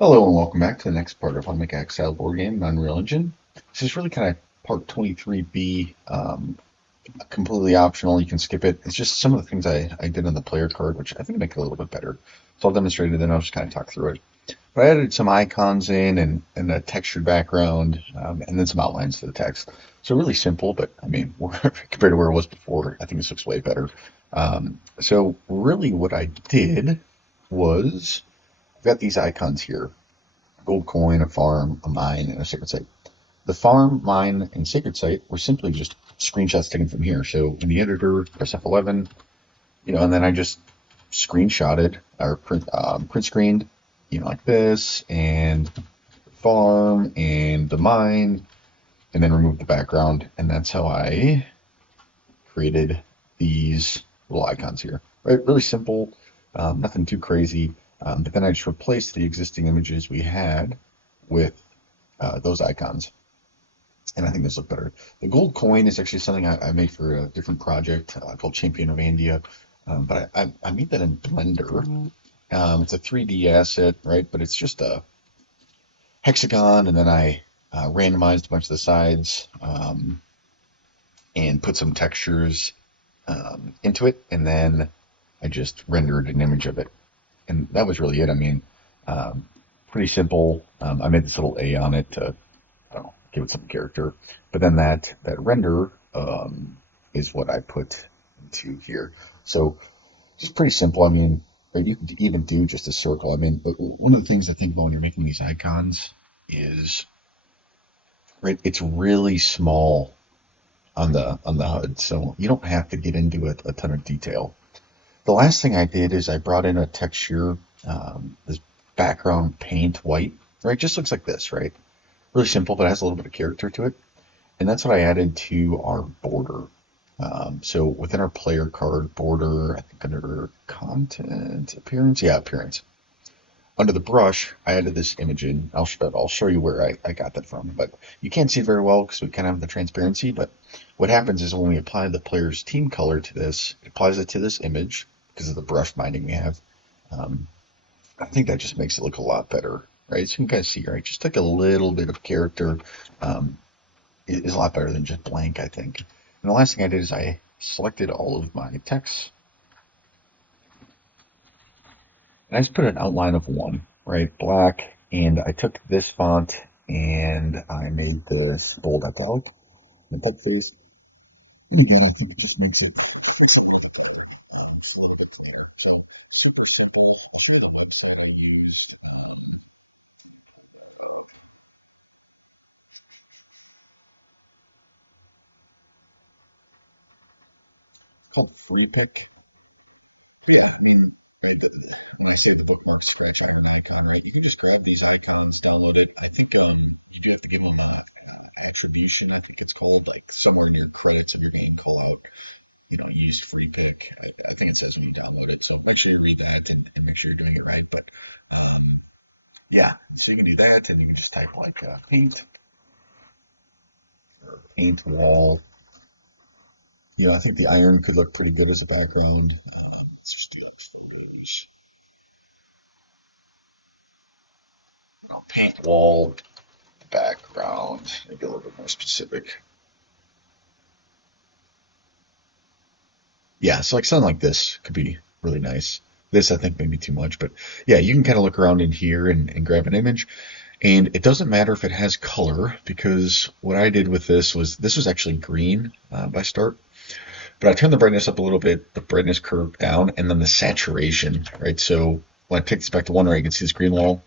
Hello and welcome back to the next part of how to make a HexTile board game in Unreal Engine. This is really kind of part 23B, completely optional. You can skip it. It's just some of the things I did on the player card, which I think make it a little bit better. So I'll demonstrate it, then I'll just kind of talk through it. But I added some icons in and a textured background, and then some outlines to the text. So really simple, but I mean, compared to where it was before, I think this looks way better. So really what I did was I've got these icons here: gold coin, a farm, a mine, and a sacred site. The farm, mine, and sacred site were simply just screenshots taken from here. So in the editor, press F11, and then I just screenshotted or print screened, like this, and the farm and the mine, and then removed the background, and that's how I created these little icons here. Right, really simple, nothing too crazy. But then I just replaced the existing images we had with those icons, and I think those look better. The gold coin is actually something I made for a different project called Champion of India, but I made that in Blender. It's a 3D asset, right? But it's just a hexagon, and then I randomized a bunch of the sides and put some textures into it, and then I just rendered an image of it, and that was really it. I mean, um, pretty simple. I made this little A on it to, I don't know, give it some character. But then that render is what I put into here. So just pretty simple. I mean, or you could even do just a circle. I mean, but one of the things I think about when you're making these icons is, right, it's really small on the HUD, so you don't have to get into a ton of detail. The last thing I did is I brought in a texture, this background paint white, right? Just looks like this, right? Really simple, but it has a little bit of character to it. And that's what I added to our border. So within our player card border, I think under content, appearance, yeah, appearance. Under the brush, I added this image in. I'll show you where I got that from, but you can't see it very well because we kind of have the transparency. But what happens is when we apply the player's team color to this, it applies it to this image because of the brush binding we have. Um, I think that just makes it look a lot better, right? So you can kind of see, right? Just like a little bit of character. Um, is a lot better than just blank, I think. And the last thing I did is I selected all of my text, and I just put an outline of one, right, black, and I took this font and I made this bold italic and typeface. And again, I think it just makes it really cool. So super simple. I say the website I used called Free Pick. Yeah, I mean, when I say the bookmark scratch out your icon, right, you can just grab these icons, download it. I think you do have to give them a attribution, I think it's called, like somewhere in your credits of your game, call out, use free pick. I think it says when you download it, so make sure you read that and make sure you're doing it right. But yeah, so you can do that, and you can just type like paint or paint wall. I think the iron could look pretty good as a background. Let's just do that photos. Paint wall background, maybe a little bit more specific. Yeah, so like something like this could be really nice. This I think may be too much, but yeah, you can kind of look around in here and grab an image. And it doesn't matter if it has color, because what I did with this was actually green by start, but I turned the brightness up a little bit, the brightness curve down, and then the saturation, right? So when I take this back to one, where you can see this green wall,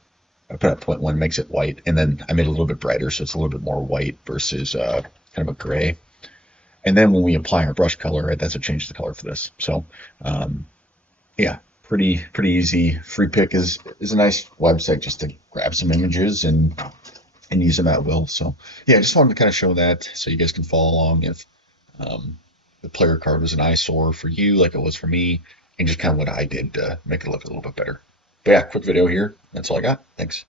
I put at 0.1, makes it white, and then I made it a little bit brighter, so it's a little bit more white versus kind of a gray. And then when we apply our brush color, right, that's what changed the color for this. So um, yeah, pretty easy. Free Pick is a nice website just to grab some images and use them at will. So yeah, I just wanted to kind of show that so you guys can follow along if um, the player card was an eyesore for you, like it was for me, and just kind of what I did to make it look a little bit better. But yeah, quick video here. That's all I got. Thanks.